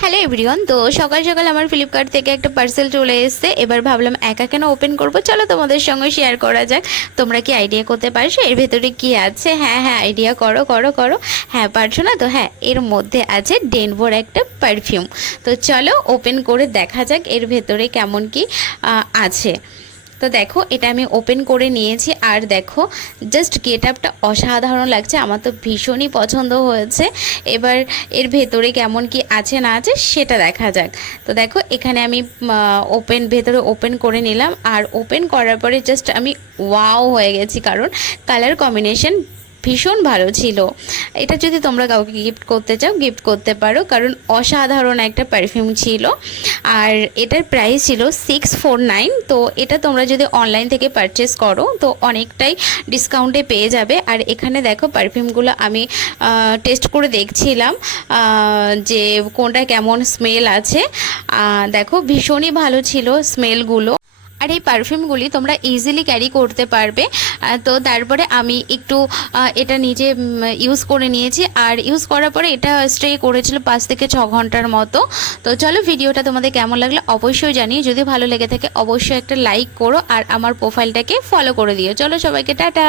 Hello everyone, তো সকাল সকাল আমার ফ্লিপকার্ট থেকে একটা পার্সেল চলে এসেছে। এবার ভাবলাম একা কেন ওপেন করব, চলো তোমাদের সঙ্গে শেয়ার করা যাক। তোমরা কি আইডিয়া করতে পারছো এর ভেতরে কি আছে? হ্যাঁ হ্যাঁ, আইডিয়া করো করো করো। হ্যাঁ, পারছো না তো? হ্যাঁ, এর মধ্যে আছে ডেনভোর একটা পারফিউম। তো চলো ওপেন করে দেখা যাক এর ভেতরে কেমন কি আছে। তো দেখো, এটা আমি ওপেন করে নিয়েছি। আর দেখো, জাস্ট গেট আপটা অসাধারণ লাগছে, আমার তো ভীষণই পছন্দ হয়েছে। এবার এর ভেতরে কেমন কি আছে না আছে সেটা দেখা যাক। তো দেখো, এখানে আমি ভেতরে ওপেন করে নিলাম। আর ওপেন করার পরে জাস্ট আমি ওয়াও হয়ে গেছি, কারণ কালার কম্বিনেশন ভীষণ ভালো ছিল। এটা যদি তোমরা কাউকে গিফট করতে চাও, গিফট করতে পারো, কারণ অসাধারণ একটা পারফিউম ছিল। আর এটার প্রাইস ছিল 649। তো এটা তোমরা যদি অনলাইন থেকে পারচেস করো তো অনেকটাই ডিসকাউন্টে পেয়ে যাবে। আর এখানে দেখো, পারফিউমগুলো আমি টেস্ট করে দেখছিলাম যে কোনটা কেমন স্মেল আছে। দেখো, ভীষণই ভালো ছিল স্মেলগুলো। আর এই পারফিউমগুলি তোমরা ইজিলি ক্যারি করতে পারবে। তো তারপরে আমি একটু এটা নিজে ইউজ করে নিয়েছি। আর ইউজ করার পরে এটা স্টে করেছিল 5 থেকে 6 ঘন্টার মতো। তো চলো, ভিডিওটা তোমাদের কেমন লাগলো অবশ্যই জানিয়ে, যদি ভালো লেগে থাকে অবশ্যই একটা লাইক করো আর আমার প্রোফাইলটাকে ফলো করে দিও। চলো সবাইকে টাটা।